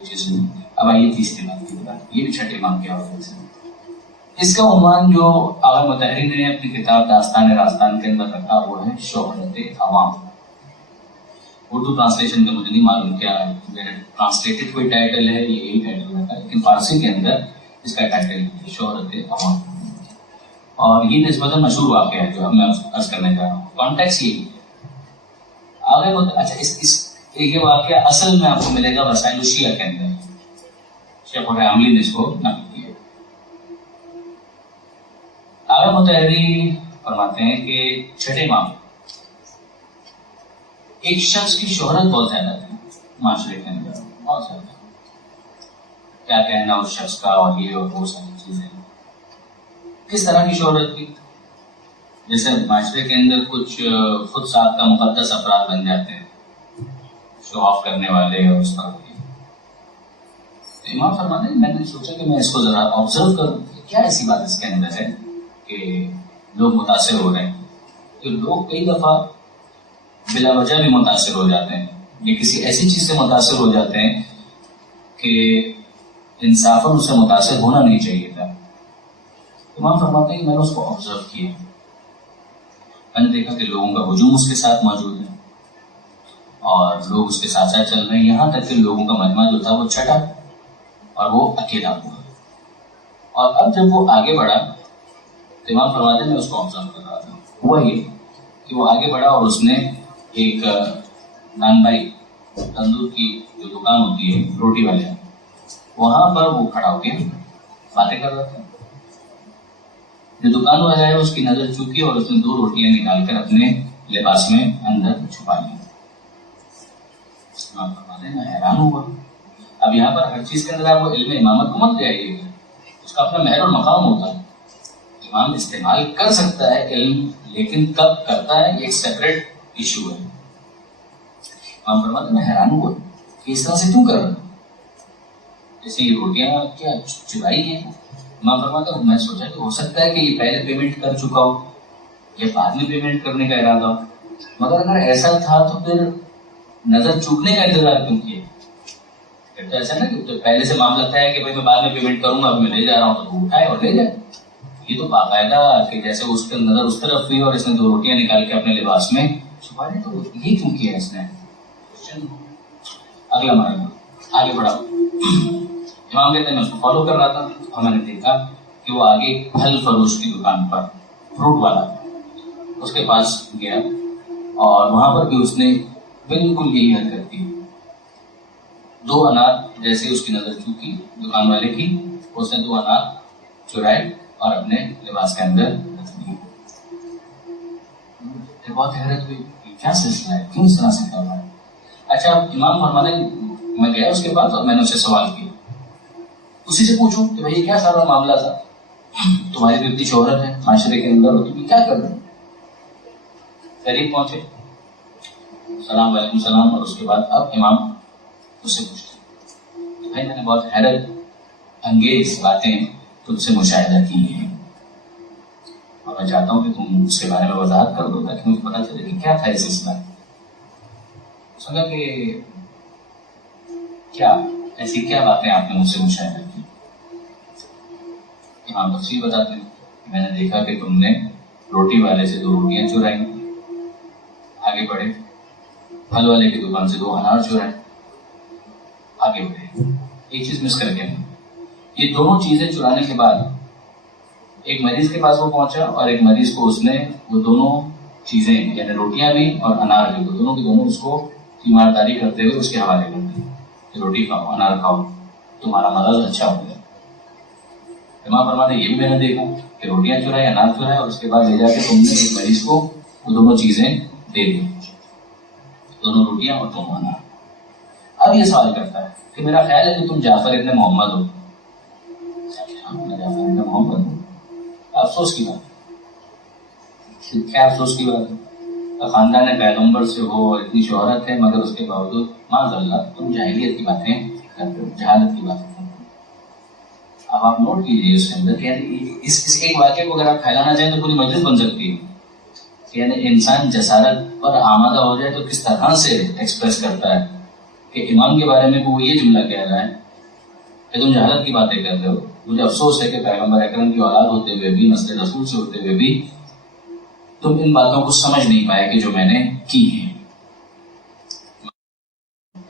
अब आइए तीसरी बात की बात, ये भी छठे इमाम के हवाले से। इसका उन्वान जो आगा मुतहरी ने अपनी किताब दास्तान रास्तान के अंदर रखा वो है शोहरत अवाम। उर्दू ट्रांसलेशन का मुझे नहीं मालूम क्या मेरा ट्रांसलेटेड कोई टाइटल है, ये यही टाइटल रखा है, लेकिन फारसी के अंदर इसका टाइटल है शोहरत अवाम। और ये निस्बतन मशहूर वाक़या है जो अब मैं अर्ज करने जा रहा हूँ। कॉन्टेक्स्ट ये आगे अच्छा इस ये वाक़या असल में आपको मिलेगा वसाइल शिया के अंदर, शेख आमली ने इसको नकल किया। आगे मुतहरी फरमाते हैं कि छठे इमाम एक शख्स की शोहरत बहुत ज्यादा थी माशरे के अंदर, बहुत ज्यादा, क्या कहना उस शख्स का और ये और वो सारी चीजें। किस तरह की शोहरत थी? जैसे माशरे के अंदर कुछ खुद साथ का मुकद्दस अफराद बन जाते हैं, शो ऑफ करने वाले और उस तरह के। तो इमाम फरमाते हैं मैंने सोचा कि मैं इसको जरा ऑब्जर्व करूं कि क्या ऐसी बात इसके अंदर है कि लोग मुतासिर हो रहे हैं। तो लोग कई दफा बिला वजह भी मुतासिर हो जाते हैं, ये किसी ऐसी चीज से मुतासिर हो जाते हैं कि इंसाफन उससे मुतासिर होना नहीं चाहिए था। इमाम फरमाते हैं मैंने उसको ऑब्जर्व किया, मैंने देखा कि लोगों का हुजूम उसके साथ मौजूद है और लोग उसके साथ साथ चल रहे हैं, यहाँ तक कि लोगों का मजमा जो था वो छटा और वो अकेला हुआ। और अब जब वो आगे बढ़ा तो इमाम फरमाते मैं उसको ऑब्जर्व कर रहा था। हुआ ये कि वो आगे बढ़ा और उसने एक नानबाई तंदूर की जो दुकान होती है रोटी वाले, वहां पर वो खड़ा होकर बातें कर रहा था। जो दुकान वाला है उसकी नजर चूकी और उसने 2 रोटियां निकालकर अपने लिबास में अंदर छुपा ली। मैं हैरान हुआ। अब यहाँ पर हर चीज के अंदर आपको इल्म इमामत को मत जाइएगा, उसका अपना महर और मकाम होता है। इमाम इस्तेमाल कर सकता है इल्म, लेकिन कब करता है ये एक सेपरेट इशू है। इमाम फरमाते मैं हैरान हुआ कि इस तरह से क्यों कर रहा है, जैसे ये रोटियां क्या चुराई है। इमाम फरमाते मैं सोचा कि हो सकता है कि ये पहले पेमेंट कर चुका हो या बाद में पेमेंट करने का इरादा हो, मगर अगर ऐसा था तो फिर नजर चूकने का इंतजार क्यों किया? तो ऐसा ना कि तो पहले से मामला था है कि भाई मैं बाद में पेमेंट करूंगा, अब मैं ले जा रहा हूँ तो उठाए और ले जाए। ये तो बाकायदा कि जैसे उसके नजर उस तरफ हुई और इसने 2 रोटियां निकाल के अपने लिबास में छुपा ली, तो ये क्यों किया इसने? अगला मरहला आगे बढ़ा। इमाम कहते हैं मैं उसको फॉलो कर रहा था और मैंने देखा कि वो आगे फल फरोश की दुकान पर, फ्रूट वाला, उसके पास गया और वहां पर भी उसने बिल्कुल यही हरकत की। 2 अनार जैसे उसकी नजर चूकी दुकान वाले की, उसने 2 अनार चुराए और अपने लिबास के अंदर रख दिए। बहुत हैरत हुई, क्या सिलसिला है, क्यों इस तरह से कर रहा है? अच्छा इमाम फरमाने मैं गया उसके पास और मैंने उससे सवाल किया, उसी से पूछूं कि भाई क्या सारा मामला था, तुम्हारी तो इतनी शोहरत है माशरे के अंदर, तुम क्या कर रहे हो? करीब पहुंचे, सलाम वालेकुम सलाम, और उसके बाद अब इमाम उससे पूछते तो भाई मैंने बहुत हैरत अंगेज बातें तुमसे मुशाहिदा की है और मैं चाहता हूं कि तुम उसके बारे में वजाहत कर दो ताकि मुझे पता चले कि क्या था इस सिलसिला। समझा कि क्या ऐसी क्या बातें आपने मुझसे मुशाहिदा की? इमाम तफसील बताते हैं मैंने देखा कि तुमने रोटी वाले से 2 रोटियां चुराई, आगे बढ़े फल वाले की दुकान से 2 अनार चुराए, आगे बढ़े। एक चीज मिस करके, ये दोनों चीजें चुराने के बाद एक मरीज के पास वो पहुंचा और एक मरीज को उसने वो दोनों चीजें यानी रोटियां भी और अनार भी, दोनों के दोनों उसको तीमारदारी करते हुए उसके हवाले कर दी, रोटी खाओ अनार खाओ तुम्हारा मरज अच्छा हो गया। इमाम फरमाते ये भी मैंने देखा कि रोटियां चुराई अनार चुराए और उसके बाद ले जाके तुमने एक मरीज को वो दोनों चीजें दे दी, दोनों रोटियां और 2 अनार। अब ये सवाल करता है कि मेरा ख्याल है कि तुम जाफर इब्न मोहम्मद हो। जाफर इब्न मोहम्मद हो, अफसोस की बात। क्या अफसोस की बात है? खानदान पैगंबर से हो, इतनी शोहरत है, मगर उसके बावजूद माज़अल्लाह तुम जाहिलियत की बातें करते हो, जहालत की बातें करते हो। अब आप नोट कीजिए उसके अंदर कि इस एक वाक्य को अगर आप फैलाना चाहें तो पूरी मजलिस बन सकती है। यानी इंसान जसारत पर आमादा हो जाए तो किस तरह से एक्सप्रेस करता है کہ امام کے بارے میں وہ یہ جملہ کہہ رہا ہے کہ تم جہالت کی باتیں کر رہے ہو. مجھے افسوس ہے کہ پیغمبر اکرم کی اولاد ہوتے ہوئے بھی، نسل رسول سے ہوتے ہوئے بھی تم ان باتوں کو سمجھ نہیں پائے کہ جو میں نے کی ہیں.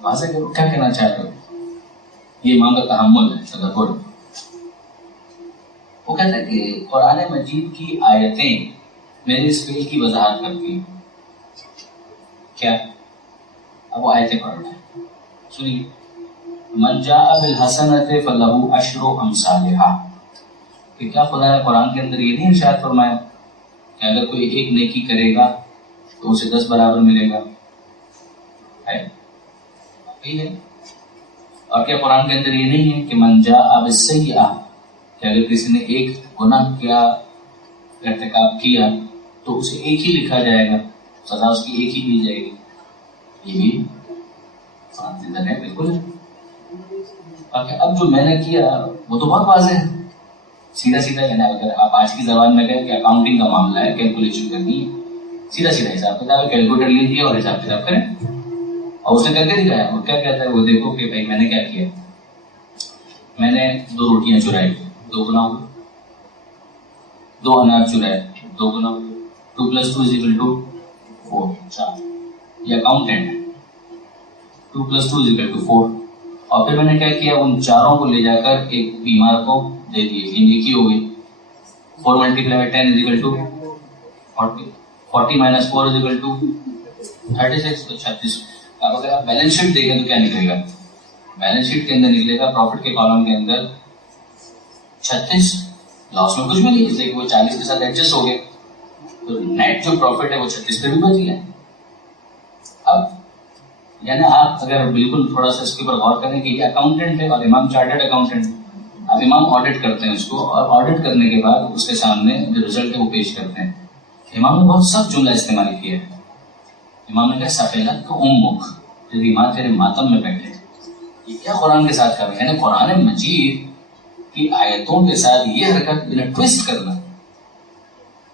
واضح کرو کیا کہنا چاہتے ہو. یہ امام کا تحمل ہے، تدبر. وہ کہتا ہے کہ قرآن مجید کی آیتیں میرے اس فعل کی وضاحت کرتی ہیں. کیا؟ اب وہ آیتیں پڑھ رہے ہیں، سنیے. من جاء بالحسنۃ فلہ عشر امثالھا. کہ کیا خدا نے قرآن کے اندر یہ نہیں ارشاد فرمایا کہ اگر کوئی ایک نیکی کرے گا تو اسے 10 برابر ملے گا؟ ہے. اور کیا قرآن کے اندر یہ نہیں ہے کہ من جاء بالسیئۃ، کہ اگر کسی نے ایک گناہ کیا، ارتکاب کیا، تو اسے ایک ہی لکھا جائے گا، سزا اس کی ایک ہی دی جائے گی؟ یہ بھی قرآن کے اندر ہے، بالکل. اب جو میں نے کیا وہ تو بہت واضح ہے، سیدھا سیدھا. یعنی اگر آپ آج کی زبان میں کہیں کہ اکاؤنٹنگ کا معاملہ ہے، کیلکولیشن کرنی ہے، سیدھا سیدھا حساب کتاب، کیلکولیٹر لے دیا اور حساب کتاب کریں. اور اس نے کر کے دکھایا. وہ کیا کہتا ہے، وہ دیکھو کہ بھائی میں نے کیا کیا. میں نے 2 روٹیاں چرائی، 2 گنا ہوئے. 2 انار چرائے، 2 گنا ہوئے. 2 + 2 = 4. 4. یہ اکاؤنٹنٹ ہے. 2 + 2 = 4. اور پھر میں نے کیا کیا، ان چاروں کو لے جا کر ایک بیمار کو دے دیے. یہ نیکی ہو گئی. 4 × 10 = 40. 40 - 4 = 36. تو 36. اب اگر آپ بیلنس شیٹ دیکھیں تو کیا نکلے گا؟ بیلنس شیٹ کے اندر نکلے گا پروفٹ کے کالم کے اندر 36. لاس میں کچھ بھی نہیں، اس لیے کہ وہ 40 کے ساتھ ایڈجسٹ ہو گئے. تو نیٹ جو پروفٹ ہے وہ 36 پہ بھی بچ گیا. اب یعنی آپ اگر بالکل تھوڑا سا اس کے اوپر غور کریں کہ یہ اکاؤنٹنٹ ہے اور امام چارٹرڈ اکاؤنٹنٹ. اب امام آڈٹ کرتے ہیں اس کو، اور آڈٹ کرنے کے بعد اس کے سامنے جو رزلٹ ہے وہ پیش کرتے ہیں. امام نے بہت سخت جملہ استعمال کیا ہے. امام نے کہا سفیلت کا امک، تیری ماں تیرے ماتم میں بیٹھے. یہ کیا قرآن کے ساتھ کر رہے ہیں؟ یعنی قرآن مجید کی آیتوں کے ساتھ یہ حرکت ٹویسٹ کرنا.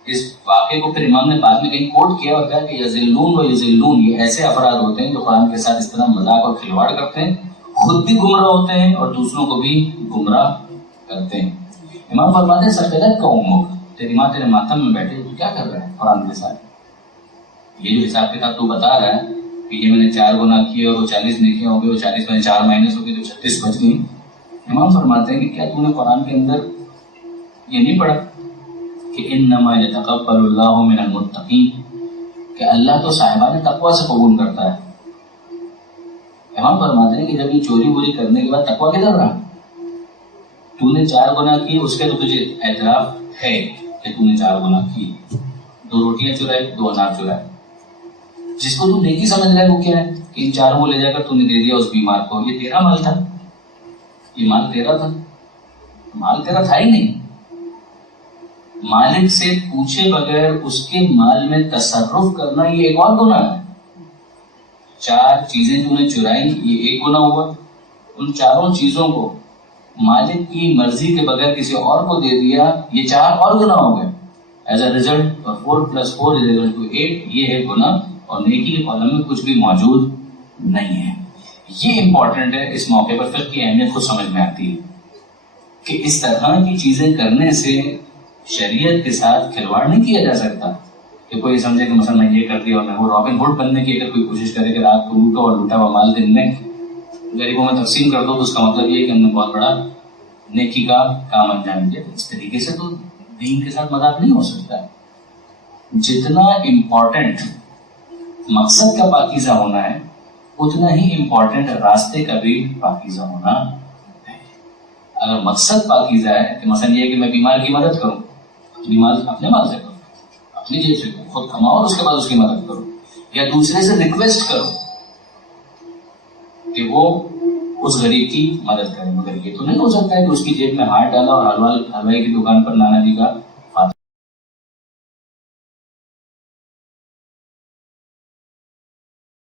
اس واقعے کو پھر امام نے بعد میں کہیں کوٹ کیا اور کہا کہ یذلون و یذلون، یہ ایسے افراد ہوتے ہیں جو قرآن کے ساتھ اس طرح مذاق اور کھلواڑ کرتے ہیں، خود بھی گمراہ ہوتے ہیں اور دوسروں کو بھی گمراہ کرتے ہیں. امام فرماتے ہیں سفیلت کا امک، تیری ماں تیرے ماتم میں بیٹھے. تو کیا کر رہا ہے قرآن کے ساتھ؟ یہ جو حساب کتاب تو بتا رہا ہے کہ یہ میں نے 4 گناہ کیے اور وہ 40 نیکیاں ہو گئی، وہ 40 میں 4 مائنس ہو گئی تو 36 بچ گئی. امام فرماتے ہیں کہ کیا تو نے قرآن کے اندر یہ نہیں پڑھا کہ انما یتقبل اللہ من المتقین، کہ اللہ تو صاحبان تقوی سے قبول کرتا ہے. امام فرماتے ہیں کہ جب یہ چوری ووری کرنے کے بعد تقوی کدھر رہا؟ تو نے 4 گناہ کیے، اس کے تو تجھے اعتراف ہے کہ تو نے 4 گناہ کیے. 2 روٹیاں چرائے، 2 انار چرائے. جس کو تو نیکی سمجھ رہا ہے وہ کیا ہے کہ ان 4 کو لے جا کر تو نے دے دیا اس بیمار کو. یہ تیرا مال تھا، یہ مال تیرا تھا. مال تیرا تھا ہی نہیں. مالک سے پوچھے بغیر اس کے مال میں تصرف کرنا یہ ایک اور گناہ ہے. 4 چیزیں جو نے چرائی یہ ایک گناہ ہوا. ان 4 چیزوں کو مالک کی مرضی کے بغیر کسی اور کو دے دیا، یہ 4 اور گناہ ہو گئے. As a result 4 + 4 = 8. یہ ہے گناہ، اور نیکی کے کالم میں کچھ بھی موجود نہیں ہے. یہ امپورٹنٹ ہے. اس موقع پر فقہ کی اہمیت خود سمجھ میں آتی ہے کہ اس طرح کی چیزیں کرنے سے شریعت کے ساتھ کھلواڑ نہیں کیا جا سکتا. کہ کوئی سمجھے کہ مثلا میں یہ کر دیا اور میں وہ رابن ہوڈ بننے کی اگر کوئی کوشش کرے کہ رات کو لوٹو اور لوٹا ہوا مال دن میں غریبوں میں تقسیم کر دو، تو اس کا مطلب یہ ہے کہ ہم نے بہت بڑا نیکی کا کام انجام دیا. اس طریقے سے تو دین کے ساتھ مذاق نہیں ہو سکتا. جتنا امپورٹنٹ مقصد کا پاکیزہ ہونا ہے اتنا ہی امپورٹنٹ راستے کا بھی پاکیزہ ہونا ہے. اگر مقصد پاکیزہ ہے کہ مثلا یہ ہے کہ میں بیمار کی مدد کروں، اپنے مال سے کروں، اپنی جیب سے کروں، خود کماؤ اور اس کے بعد اس کی مدد کرو، یا دوسرے سے ریکویسٹ کرو کہ وہ اس غریب کی مدد کرے. مگر یہ تو نہیں ہو سکتا ہے کہ اس کی جیب میں ہاتھ ڈالا اور حلوائی کی دکان پر نانا جی کا